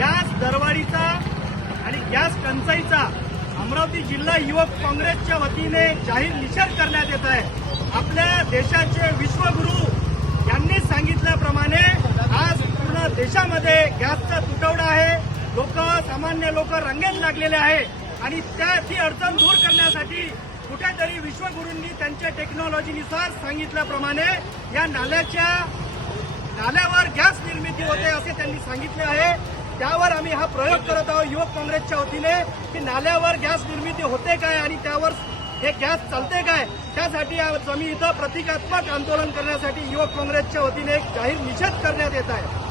Gas दरवाढीचा आणि gas टंचाईचा अमरावती जिल्हा युवक काँग्रेसच्या वतीने जाहीर निषेध करण्यात येत आहे। आपल्या देशाचे विश्वगुरू यांनी सांगितल्याप्रमाणे आज पूर्ण देशामध्ये गॅसचा तुटवडा आहे। सामान्य लोक रंगेत लागलेले आहे आणि ती अडचण दूर करण्यासाठी कुठेतरी विश्वगुरूंनी त्यांच्या टेक्नॉलॉजीनुसार सांगितल्याप्रमाणे या नाल्यावर गॅस निर्मिती होते असे त्यांनी सांगितले आहे। त्यावर आम्ही हा प्रयोग करत आहोत युवक काँग्रेसच्या वतीने की नाल्यावर गॅस निर्मिती होते काय आणि त्यावर हे गॅस चालते काय, त्यासाठी आज आम्ही इथं प्रतिकात्मक आंदोलन करण्यासाठी युवक काँग्रेसच्या वतीने एक जाहीर निषेध करण्यात येत आहे।